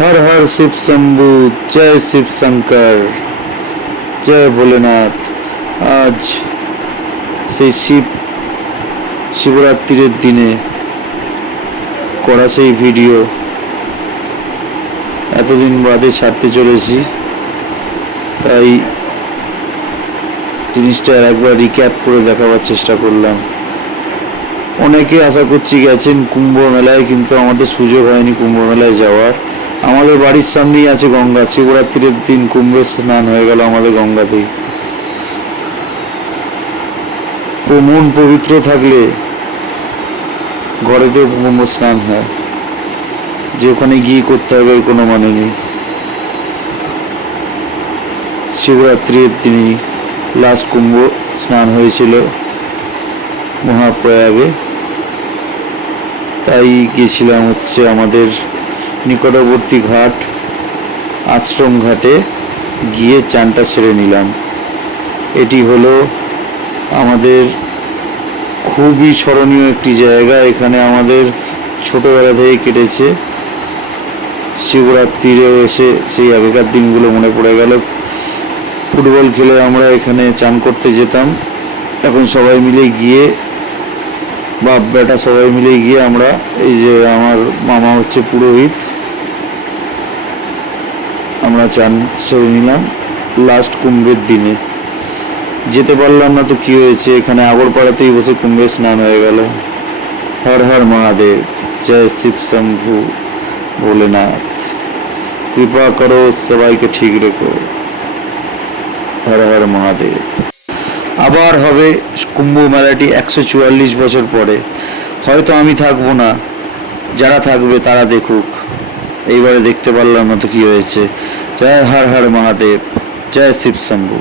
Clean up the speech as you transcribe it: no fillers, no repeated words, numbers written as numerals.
हर हर शिव शंभु, जय शिव शंकर, जय भोलेनाथ। आज সেই শিবরাত্রির দিনে করা সেই ভিডিও এতদিন বাদে ছাড়তে চলেছি, তাই জিনিসটা একবার রিক্যাপ করে দেখাবার চেষ্টা করলাম। অনেকে আশা করছি গেছেন কুম্ভ মেলায়, কিন্তু আমাদের সুযোগ হয়নি কুম্ভ মেলায় যাওয়ার। আমাদের বাড়ির সামনেই আছে গঙ্গা, শিবরাত্রির দিন কুম্ভের স্নান হয়ে গেল আমাদের গঙ্গাতেই। মন পবিত্র থাকলে ঘরেতেও কুম্ভ স্নান হয়, যে ওখানে গিয়ে করতে হবে এর কোনো মানে নেই। শিবরাত্রির দিনই লাস্ট কুম্ভ স্নান হয়েছিল মহাপ্রয়াগে, তাই গিয়েছিলাম হচ্ছে আমাদের নিকটবর্তী ঘাট আশ্রম ঘাটে, গিয়ে চানটা সেরে নিলাম। এটি হলো আমাদের খুবই স্মরণীয় একটি জায়গা, এখানে আমাদের ছোটবেলা থেকে কেটেছে। শিবরাত্রিরেও এসে সেই আগেকার দিনগুলো মনে পড়ে গেল। ফুটবল খেলে আমরা এখানে চান করতে যেতাম, এখন সবাই মিলে গিয়ে বাপ বেটা সবাই মিলে গিয়ে আমরা, এই যে আমার মামা হচ্ছে পুরোহিত, আমরা চান সেরে নিলাম লাস্ট কুম্ভের দিনে। যেতে পারলাম না তো কি হয়েছে, এখানে আগরপাড়াতেই বসে কুম্ভের স্নান হয়ে গেল। হর হর মহাদেব, জয় শিব শম্ভু ভোলেনাথ, কৃপা করো সবাইকে ঠিক রেখো, হর হর মহাদেব। আবার হবে কুম্ভ মেলাটি 144 বছর পরে। হয়তো আমি থাকবো না, যারা থাকবে তারা দেখুক। এইবারে দেখতে পারলাম না তো কি হয়েছে। জয় হর হর মহাদেব, জয় শিব শম্ভু।